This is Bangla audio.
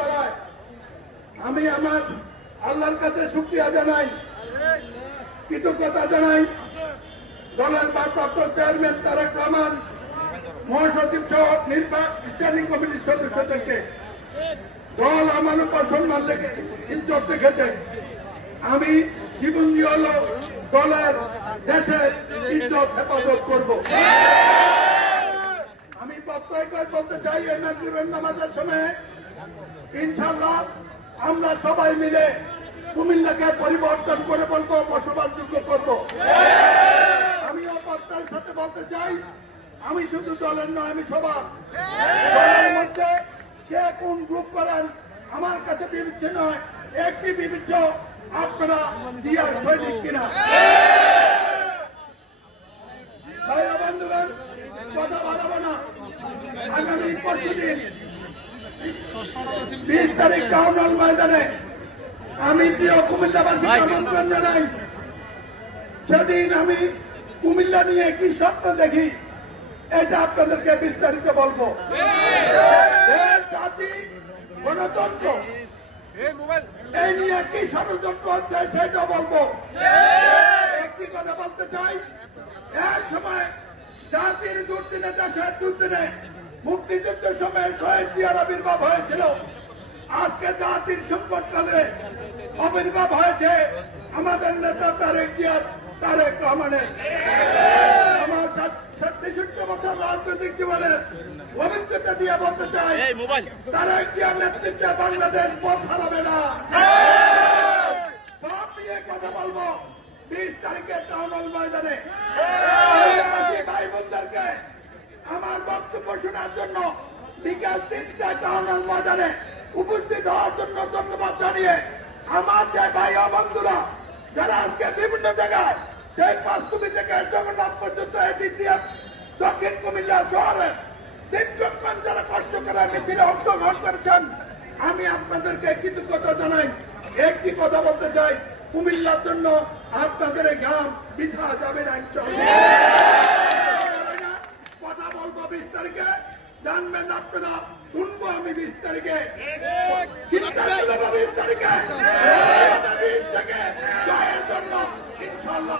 করায় আমি আমার আল্লাহর কাছে শুকরিয়া জানাই, কৃতজ্ঞতা জানাই দলের ভারপ্রাপ্ত চেয়ারম্যান তারেক রহমান, মহাসচিব সহ নির্বাহী স্ট্যান্ডিং কমিটির সদস্যদেরকে। দল আমার উপর সম্মান রেখেছে, ইজ্জত রেখেছে। আমি জীবন দিয়ে হল দলের দেশের ইজ্জত হেফাজত করব। আমি প্রত্যয় করে বলতে চাই, এই মাগরিবের নামাজের সময় ইনশাআল্লাহ আমরা সবাই মিলে কুমিল্লাকে পরিবর্তন করে বলবো, বসবাসযোগ্য করব। আমিও প্রত্যয়ের সাথে বলতে চাই, আমি শুধু দলের নয়, আমি সবার। দলের মধ্যে কে কোন গ্রুপ করেন আমার কাছে বিবেচ্য নয়, একটি বিবেচ্য আপনারা জিয়ার সৈনিক কিনা। ভাই বন্ধুগণ, কথা বাড়াবো না। আগামী পরশুদিন 20 তারিখ টাউন হল ময়দানে আমি প্রিয় কুমিল্লাবাসীকে আমন্ত্রণ জানাই। সেদিন আমি কুমিল্লা নিয়ে কি স্বপ্ন দেখি এটা আপনাদেরকে বিস্তারিত বলবো। জাতি গণতন্ত্র এই নিয়ে কি ষড়যন্ত্র হচ্ছে সেটা বলবো। একটি কথা বলতে চাই, এক সময় জাতির দুর্দিনে, দেশের দুর্দিনে মুক্তিযুদ্ধের সময় শহীদ জিয়ার আবির্ভাব হয়েছিল। আজকে জাতির সংকটকালে আবির্ভাব হয়েছে আমাদের নেতা তারেক রহমানের। আমার 67 বছর রাজনৈতিক জীবনের অভিজ্ঞতা দিয়ে বলতে চাই, তারেক জিয়ার নেতৃত্বে বাংলাদেশ পথ হারাবে না। সব নিয়ে কথা বলবো 20 তারিখে টাউন হল ময়দানে। ভাই বোনদেরকে আমার বক্তব্য শোনার জন্য বিকাল 3টায় টাউন হল ময়দানে উপস্থিত হওয়ার জন্য ধন্যবাদ জানিয়ে, আমার যে ভাই ও বন্ধুরা যারা আজকে বিভিন্ন জায়গায় সেই পাঁচকুবি থেকে জগন্নাথ পর্যন্ত এদিক দিয়ে দক্ষিণ কুমিল্লা শহরে দীর্ঘক্ষণ যারা কষ্ট করে মিছিলে অংশগ্রহণ করেছেন, আমি আপনাদেরকে কৃতজ্ঞতা জানাই। একটি কথা বলতে চাই, কুমিল্লার জন্য আপনাদের এই ঘাম বৃথা যাবে না। কথা বলবো 20 তারিখে, জানবেন আপনারা, শুনবো আমি 20 তারিখে। চিন্তা করবো 20 তারিখে, 20 থেকে জয়ের জন্য ইনশাআল্লাহ।